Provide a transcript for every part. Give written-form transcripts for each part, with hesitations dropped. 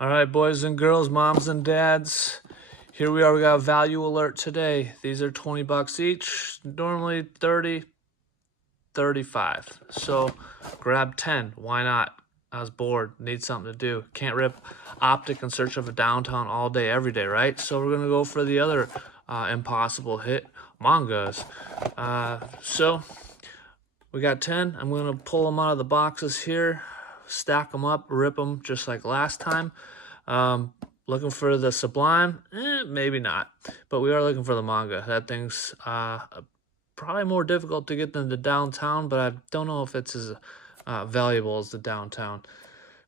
All right, boys and girls, moms and dads, here we are. We got a value alert today. These are 20 bucks each, normally 30, 35. So grab 10. Why not? I was bored, need something to do. Can't rip Optic in search of a downtown all day, every day, right? So we're going to go for the other impossible hit, mangas. So we got 10. I'm going to pull them out of the boxes here, stack them up, rip them just like last time. Looking for the Sublime? Maybe not. But we are looking for the manga. That thing's probably more difficult to get than the downtown, but I don't know if it's as valuable as the downtown.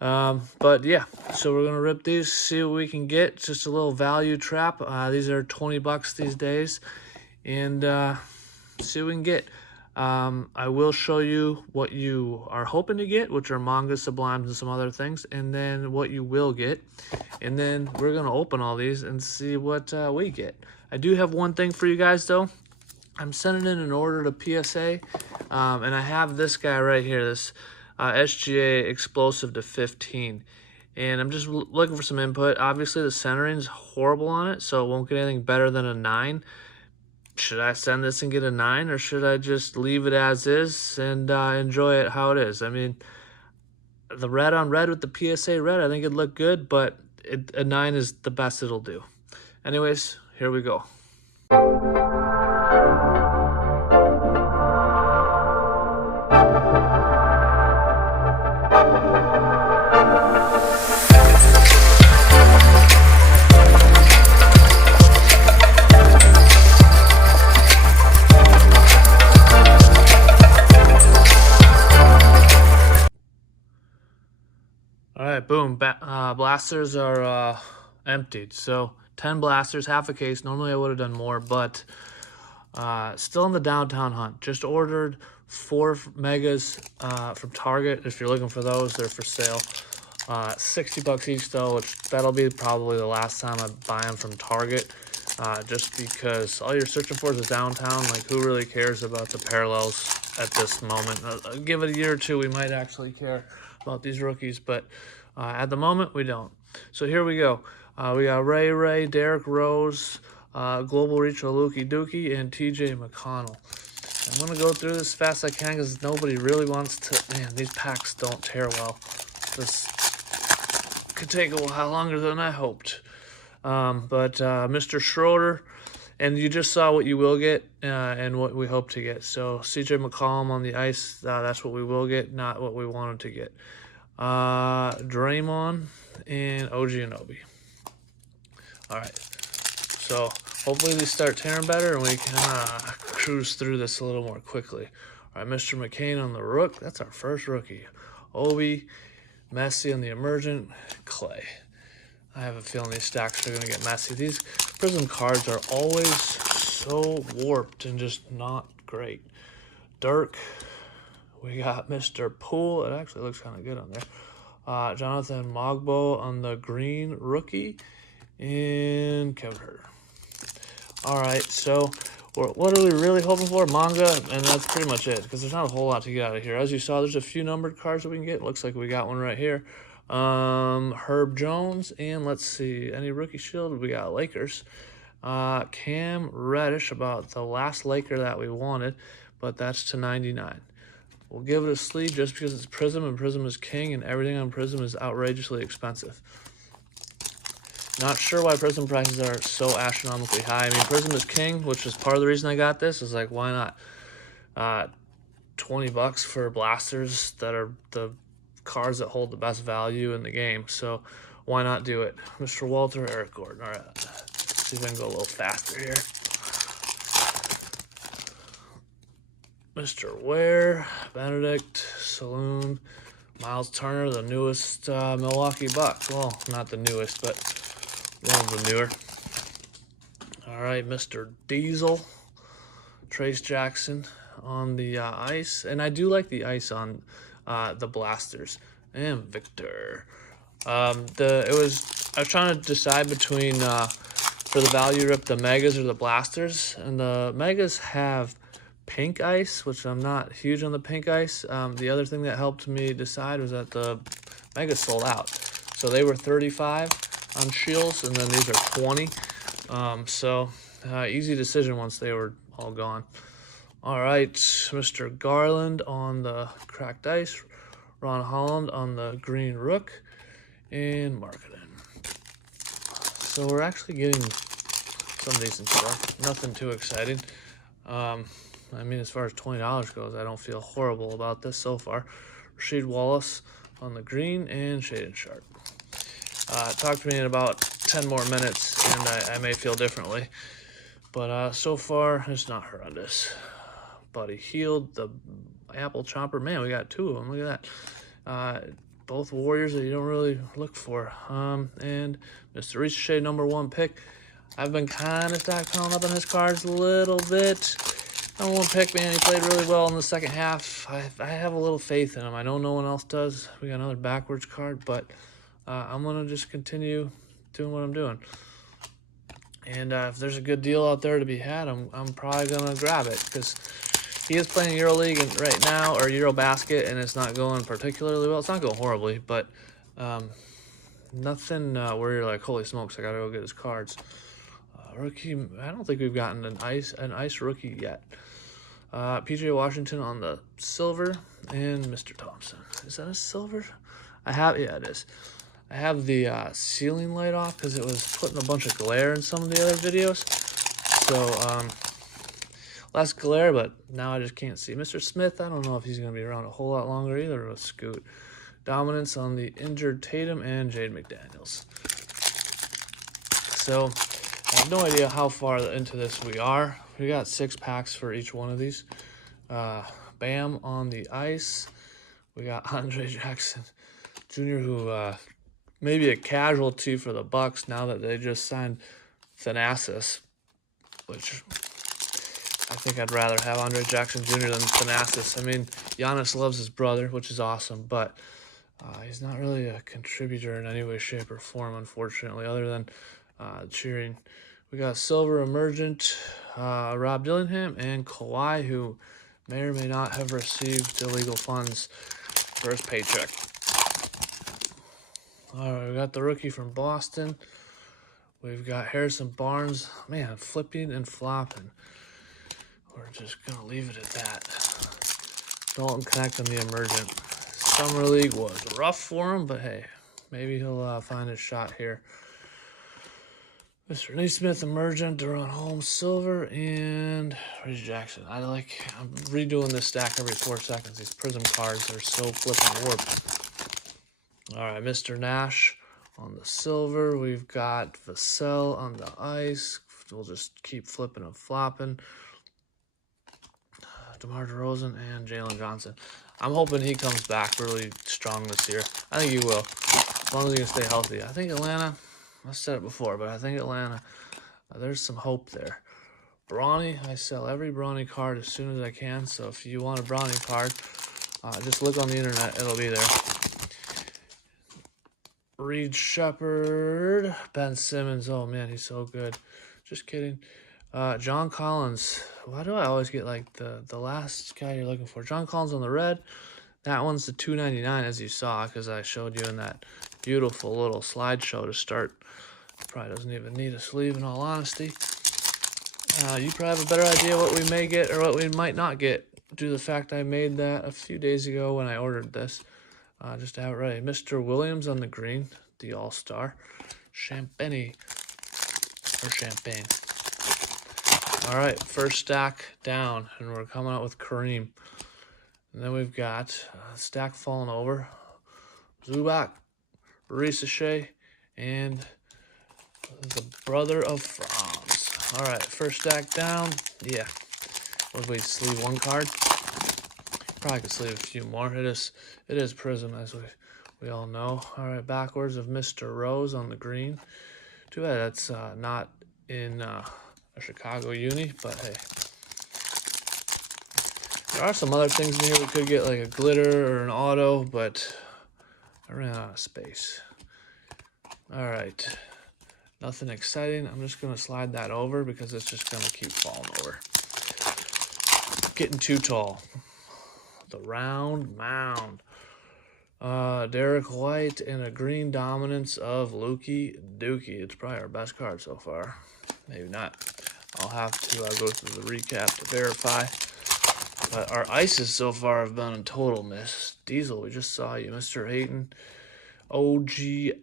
But yeah, so we're going to rip these, see what we can get. Just a little value trap. These are 20 bucks these days. And see what we can get. I will show you what you are hoping to get, which are manga, sublimes, and some other things, and then what you will get. And then we're going to open all these and see what we get. I do have one thing for you guys, though. I'm sending in an order to PSA, and I have this guy right here, this SGA Explosive to 15. And I'm just looking for some input. Obviously, the centering is horrible on it, so it won't get anything better than a 9. Should I send this and get a 9, or should I just leave it as is and enjoy it how it is? I mean, the red on red with the PSA red, I think it'd look good, but a 9 is the best it'll do. Anyways, here we go. All right, boom. Blasters are emptied. So 10 blasters, half a case. Normally I would have done more, but still in the downtown hunt. Just ordered 4 megas from Target. If you're looking for those, they're for sale. 60 bucks each though, which that'll be probably the last time I buy them from Target. Just because all you're searching for is a downtown. Like, who really cares about the parallels at this moment? Give it a year or two, we might actually care about these rookies, but at the moment we don't. So here we go. We got Ray, Derrick Rose, Global Reach Luki Dookie, and TJ McConnell. I'm gonna go through this as fast as I can because nobody really wants to. Man, these packs don't tear well. This could take a while longer than I hoped. But Mr. Schroeder, and you just saw what you will get and what we hope to get. So CJ McCollum on the ice, that's what we will get, not what we wanted to get. Draymond and OG Anunoby. All right, so hopefully these start tearing better and we can cruise through this a little more quickly. All right, Mr. McCain on the rook. That's our first rookie. Obi, Messi on the emergent, Clay. I have a feeling these stacks are going to get messy. These Prizm cards are always so warped and just not great. Dirk. We got Mr. Poole. It actually looks kind of good on there. Jonathan Mogbo on the green rookie. And Kevin Herter. All right, so what are we really hoping for? Manga, and that's pretty much it, because there's not a whole lot to get out of here. As you saw, there's a few numbered cards that we can get. Looks like we got one right here. Herb Jones, and let's see, any rookie shield? We got Lakers. Cam Reddish, about the last Laker that we wanted, but that's to 99. We'll give it a sleeve just because it's Prizm, and Prizm is king, and everything on Prizm is outrageously expensive. Not sure why Prizm prices are so astronomically high. I mean, Prizm is king, which is part of the reason I got this. Is like, why not? 20 bucks for blasters that are the cards that hold the best value in the game. So why not do it? Mr. Walter, Eric Gordon. All right, let's see if I can go a little faster here. Mr. Ware, Benedict, Saloon, Miles Turner, the newest Milwaukee Buck. Well, not the newest, but one of the newer. All right, Mr. Diesel, Trace Jackson on the ice. And I do like the ice on the blasters. And Victor. I was trying to decide between for the value rip, the megas or the blasters. And the megas have pink ice, which I'm not huge on the pink ice. The other thing that helped me decide was that the megas sold out. So they were 35 on Shields, and then these are 20. Easy decision once they were all gone. All right, Mr. Garland on the cracked ice, Ron Holland on the green rook, and mark it in. So we're actually getting some decent stuff. Nothing too exciting. I mean, as far as $20 goes, I don't feel horrible about this so far. Rasheed Wallace on the green and Shaden Sharp. Talk to me in about 10 more minutes, and I may feel differently. But so far, it's not horrendous. Buddy Hield, the Apple Chopper. Man, we got two of them. Look at that. Both Warriors that you don't really look for. And Mr. Ricochet, #1 pick. I've been kind of stockpiling up on his cards a little bit. #1 pick, man. He played really well in the second half. I have a little faith in him. I know no one else does. We got another backwards card, but I'm going to just continue doing what I'm doing. And if there's a good deal out there to be had, I'm probably going to grab it, because he is playing EuroLeague right now, or Eurobasket, and it's not going particularly well. It's not going horribly, but nothing where you're like, holy smokes, I got to go get his cards. Rookie, I don't think we've gotten an ice rookie yet. PJ Washington on the silver, and Mr. Thompson. Is that a silver? Yeah, it is. I have the ceiling light off because it was putting a bunch of glare in some of the other videos. So, less glare, but now I just can't see. Mr. Smith, I don't know if he's going to be around a whole lot longer either with Scoot. Dominance on the injured Tatum and Jade McDaniels. So, I have no idea how far into this we are. We got 6 packs for each one of these. Bam on the ice. We got Andre Jackson Jr., who may be a casualty for the Bucks now that they just signed Thanasis, which I think I'd rather have Andre Jackson Jr. than Thanasis. I mean, Giannis loves his brother, which is awesome, but he's not really a contributor in any way, shape, or form, unfortunately, other than cheering. We got Silver Emergent, Rob Dillingham, and Kawhi, who may or may not have received illegal funds for his paycheck. All right, we got the rookie from Boston. We've got Harrison Barnes. Man, flipping and flopping. We're just going to leave it at that. Dalton Connect on the Emergent. Summer League was rough for him, but hey, maybe he'll find his shot here. Mr. Neesmith Emergent, Deron Holmes Silver, and Reggie Jackson. I'm redoing this stack every 4 seconds. These Prizm cards are so flipping warped. All right, Mr. Nash on the silver. We've got Vassell on the ice. We'll just keep flipping and flopping. DeMar DeRozan and Jalen Johnson. I'm hoping he comes back really strong this year. I think he will, as long as he can stay healthy. I think Atlanta, I've said it before, but I think Atlanta, there's some hope there. Bronny, I sell every Bronny card as soon as I can, so if you want a Bronny card, just look on the internet, it'll be there. Reed Shepard, Ben Simmons, oh man, he's so good. Just kidding. John Collins, why do I always get like the last guy you're looking for? John Collins on the red. That one's the $2.99, as you saw, because I showed you in that beautiful little slideshow to start. Probably doesn't even need a sleeve, in all honesty. You probably have a better idea what we may get or what we might not get, due to the fact I made that a few days ago when I ordered this. Just to have it ready. Mr. Williams on the green, the All-Star. Champagne. All right, first stack down, and we're coming out with Kareem. And then we've got stack falling over. Zubac, Ricochet, and the brother of Franz. All right, first stack down. Yeah. What, we sleeve 1 card? Probably could sleeve a few more. It is Prizm, as we all know. All right, backwards of Mr. Rose on the green. Too bad that's not in a Chicago uni, but hey. There are some other things in here we could get, like a glitter or an auto, but I ran out of space. All right, nothing exciting. I'm just gonna slide that over because it's just gonna keep falling over. Getting too tall. The round mound. Derek White and a green dominance of Lukey Dookie. It's probably our best card so far. Maybe not. I'll have to go through the recap to verify. But our ices so far have been a total miss. Diesel, we just saw you. Mr. Hayton, OG,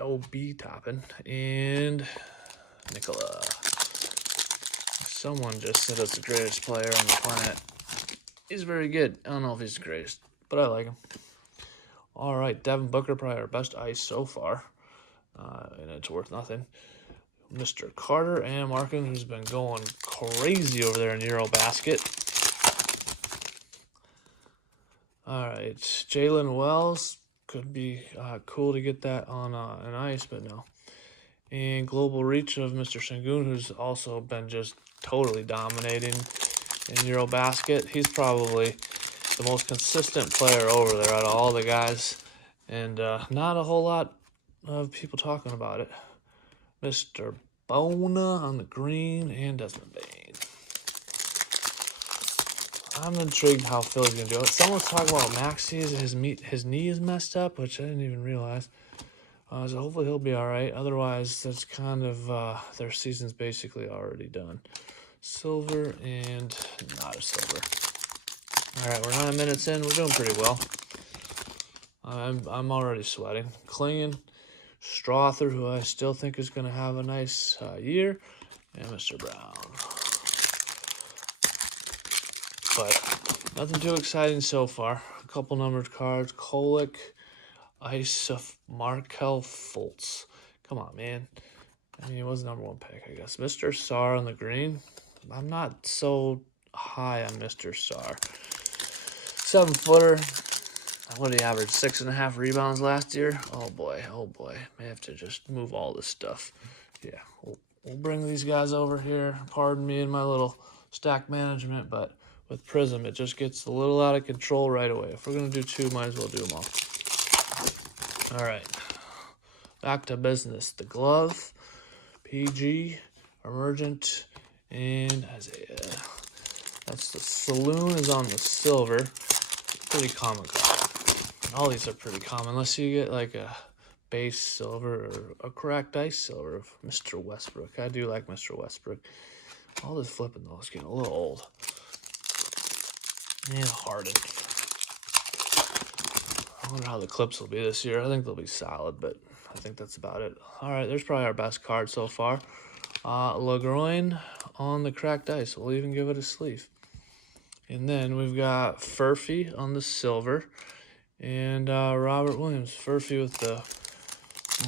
OB topping, and Nicola. Someone just said it's the greatest player on the planet. He's very good. I don't know if he's the greatest, but I like him. All right, Devin Booker, probably our best ice so far, and it's worth nothing. Mr. Carter and Markin, who's been going crazy over there in Eurobasket. All right, Jalen Wells, could be cool to get that on an ice, but no. And global reach of Mr. Sengun, who's also been just totally dominating in Eurobasket. He's probably the most consistent player over there out of all the guys, and not a whole lot of people talking about it. Mr. Bona on the green and Desmond Bain. I'm intrigued how Philly's going to do it. Someone's talking about Maxey. His knee is messed up, which I didn't even realize. So hopefully he'll be all right. Otherwise, that's kind of their season's basically already done. Silver and not a silver. All right, we're 9 minutes in. We're doing pretty well. I'm already sweating. Klingen, Strother, who I still think is going to have a nice year, and Mr. Brown. But nothing too exciting so far. A couple numbered cards. Kolick, Ice of Markel Fultz. Come on, man. I mean, he was the #1 pick, I guess. Mr. Sarr on the green. I'm not so high on Mr. Sarr. 7-footer. What did he average? 6.5 rebounds last year? Oh boy, oh boy. May have to just move all this stuff. Yeah, we'll bring these guys over here. Pardon me and my little stack management, but with Prizm, it just gets a little out of control right away. If we're going to do 2, might as well do them all. All right, back to business. The glove, PG, Emergent, and Isaiah. That's the Saloon is on the silver. Pretty common card. All these are pretty common, unless you get like a base silver or a cracked ice silver of Mr. Westbrook. I do like Mr. Westbrook. All this flipping though is getting a little old. And Harden. I wonder how the clips will be this year. I think they'll be solid, but I think that's about it. All right, there's probably our best card so far. LeGroin on the cracked ice. We'll even give it a sleeve. And then we've got Furphy on the silver. And Robert Williams. Furphy with the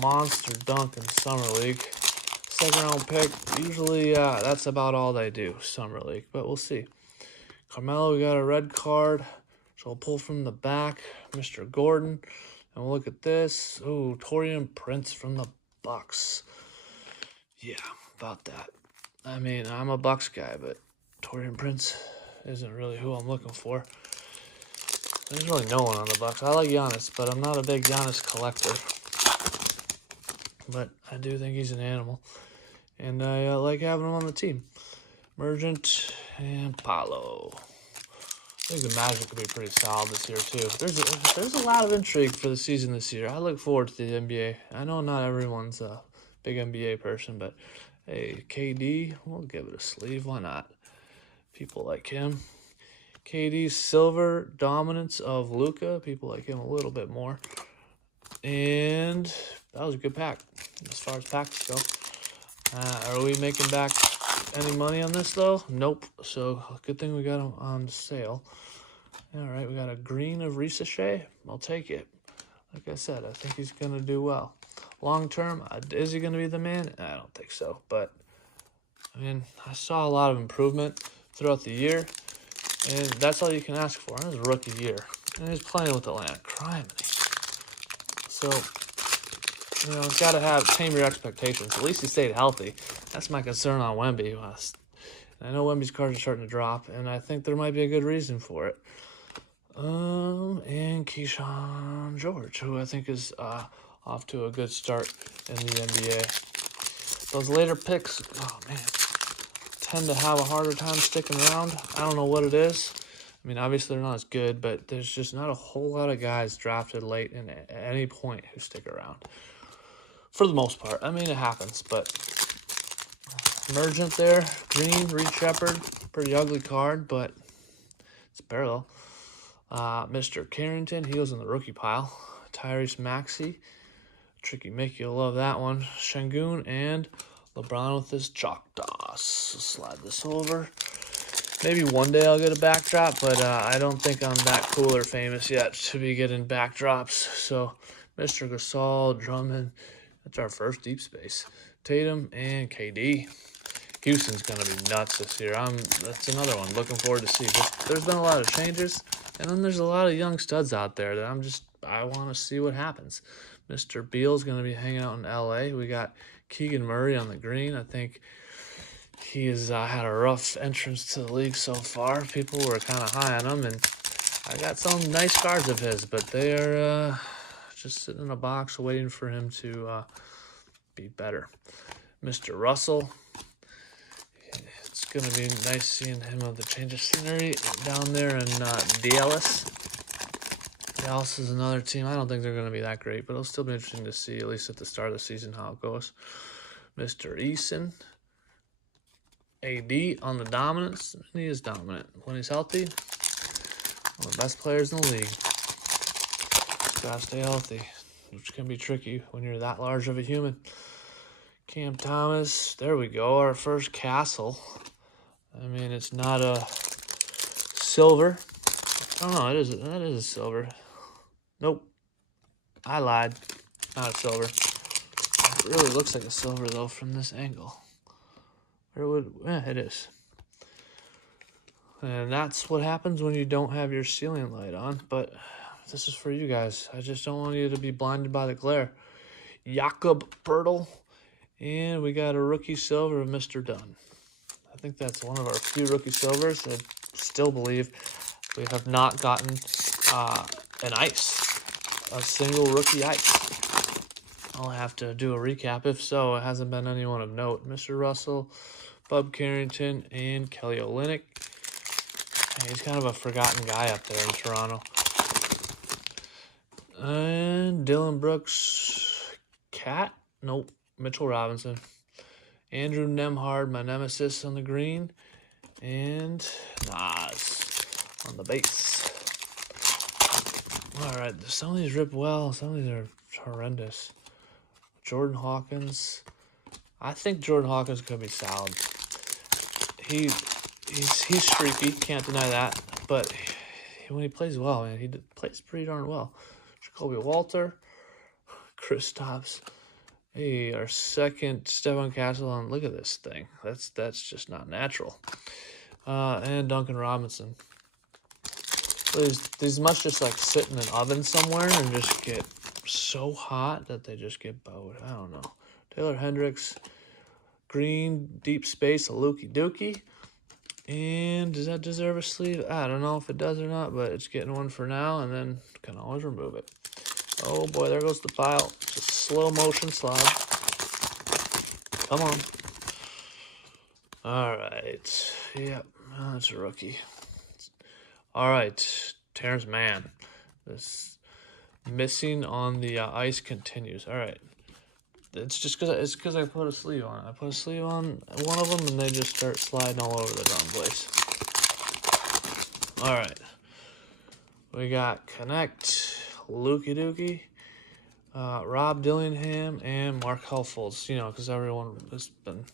monster dunk in Summer League. 2nd round pick. Usually that's about all they do, Summer League. But we'll see. Carmelo, we got a red card. So we'll pull from the back. Mr. Gordon. And we'll look at this. Ooh, Taurean Prince from the Bucks. Yeah, about that. I mean, I'm a Bucks guy, but Taurean Prince isn't really who I'm looking for. There's really no one on the Bucks. I like Giannis, but I'm not a big Giannis collector. But I do think he's an animal. And I like having him on the team. Emergent and Paolo. I think the Magic could be pretty solid this year, too. There's a lot of intrigue for the season this year. I look forward to the NBA. I know not everyone's a big NBA person, but hey, KD, we'll give it a sleeve. Why not? People like him. KD's silver dominance of Luka. People like him a little bit more. And that was a good pack as far as packs go. Are we making back any money on this, though? Nope. So, good thing we got them on sale. All right, we got a green of Ricochet. I'll take it. Like I said, I think he's going to do well. Long term, is he going to be the man? I don't think so. But, I mean, I saw a lot of improvement throughout the year. And that's all you can ask for in his rookie year. And he's playing with Atlanta. Criminy. So, you know, it's got to tame your expectations. At least he stayed healthy. That's my concern on Wemby. I know Wemby's cards are starting to drop, and I think there might be a good reason for it. And Keyshawn George, who I think is off to a good start in the NBA. Those later picks, oh man, tend to have a harder time sticking around. I don't know what it is. I mean, obviously they're not as good, but there's just not a whole lot of guys drafted late in at any point who stick around. For the most part. I mean, it happens, but Emergent there, green, Reed Shepard. Pretty ugly card, but it's parallel. Mr. Carrington, he goes in the rookie pile. Tyrese Maxey, Tricky Mickey, you'll love that one. Şengün and LeBron with his chalk toss. Slide this over. Maybe one day I'll get a backdrop, but I don't think I'm that cool or famous yet to be getting backdrops. So, Mr. Gasol, Drummond, that's our first deep space. Tatum and KD. Houston's going to be nuts this year. That's another one. Looking forward to see. There's been a lot of changes, and then there's a lot of young studs out there that I want to see what happens. Mr. Beal's going to be hanging out in LA. We got Keegan Murray on the green. I think he has had a rough entrance to the league so far. People were kind of high on him, and I got some nice cards of his, but they are just sitting in a box waiting for him to be better. Mr. Russell. It's going to be nice seeing him with the change of scenery down there in Dallas. Dallas is another team. I don't think they're going to be that great, but it'll still be interesting to see, at least at the start of the season, how it goes. Mr. Eason. AD on the dominance. He is dominant. When he's healthy, one of the best players in the league. Just got to stay healthy, which can be tricky when you're that large of a human. Cam Thomas. There we go. Our first Castle. I mean, it's not a silver. Oh, no, that is a silver. Nope. I lied. Not a silver. It really looks like a silver, though, from this angle. It is. And that's what happens when you don't have your ceiling light on. But this is for you guys. I just don't want you to be blinded by the glare. Jakob Poeltl. And we got a rookie silver of Mr. Dunn. I think that's one of our few rookie silvers. I still believe we have not gotten an ice. A single rookie ice. I'll have to do a recap. If so, it hasn't been anyone of note. Mr. Russell, Bub Carrington, and Kelly Olynyk. He's kind of a forgotten guy up there in Toronto. And Dylan Brooks, Nope. Mitchell Robinson. Andrew Nembhard, my nemesis on the green. And Nas on the base. All right, some of these rip well. Some of these are horrendous. Jordan Hawkins. I think Jordan Hawkins could be solid. He's streaky, can't deny that. But when he plays well, man, he plays pretty darn well. Jacoby Walter, Kristaps. Hey, our second Stephon Castle on. Look at this thing. That's just not natural. And Duncan Robinson. These must just like sit in an oven somewhere and just get so hot that they just get bowed. I don't know. Taylor Hendricks, green, deep space, a lookie dookie. And does that deserve a sleeve? I don't know if it does or not, but it's getting one for now, and then can always remove it. Oh boy, there goes the pile. Just slow motion slide. Come on. All right. Yep, that's a rookie. All right, Terrence Mann. This missing on the ice continues. All right. It's just because I put a sleeve on it. I put a sleeve on one of them, and they just start sliding all over the darn place. All right. We got Connect, Lukey Dookie, Rob Dillingham, and Markelle Fultz. You know, because everyone has been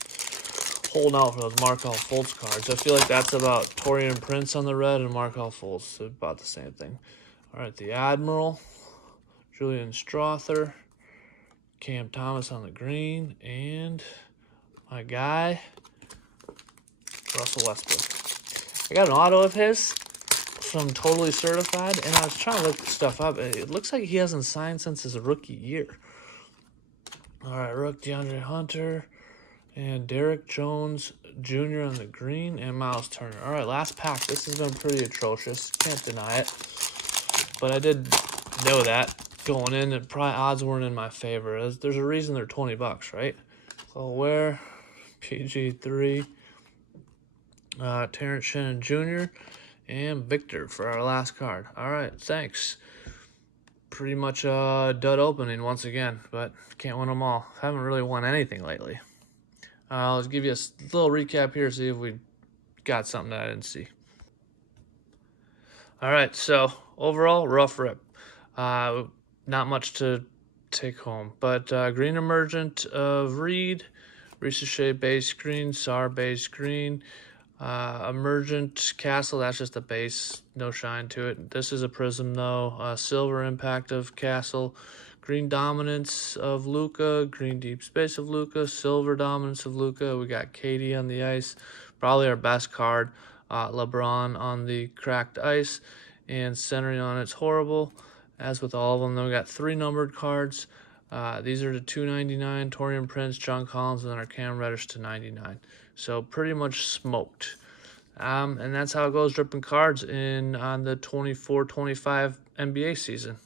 holding out for those Markelle Fultz cards. I feel like that's about Taurean Prince on the red and Markelle Fultz. It's about the same thing. All right, the Admiral, Julian Strother, Cam Thomas on the green, and my guy, Russell Westbrook. I got an auto of his from Totally Certified, and I was trying to look stuff up. It looks like he hasn't signed since his rookie year. All right, Rook DeAndre Hunter, and Derek Jones Jr. on the green, and Miles Turner. All right, last pack. This has been pretty atrocious. Can't deny it. But I did know that going in, and probably odds weren't in my favor. There's a reason they're $20, right? So PG3, Terrence Shannon Jr., And Victor for our last card. All right, thanks. Pretty much a dud opening once again, but can't win them all. Haven't really won anything lately. Let's give you a little recap here, see if we got something that I didn't see. All right, so overall, rough rip. Not much to take home, but Green Emergent of Reed, Ricochet base green, Sar base green, Emergent Castle, that's just a base, no shine to it. This is a Prizm though. Silver Impact of Castle, Green Dominance of Luka, Green Deep Space of Luka, Silver Dominance of Luka. We got Katie on the ice, probably our best card. LeBron on the cracked ice, and centering on it's horrible, as with all of them. Then we got 3 numbered cards. These are the 299, Torian Prince, John Collins, and then our Cam Reddish to 99. So pretty much smoked. And that's how it goes dripping cards on the 24-25 NBA season.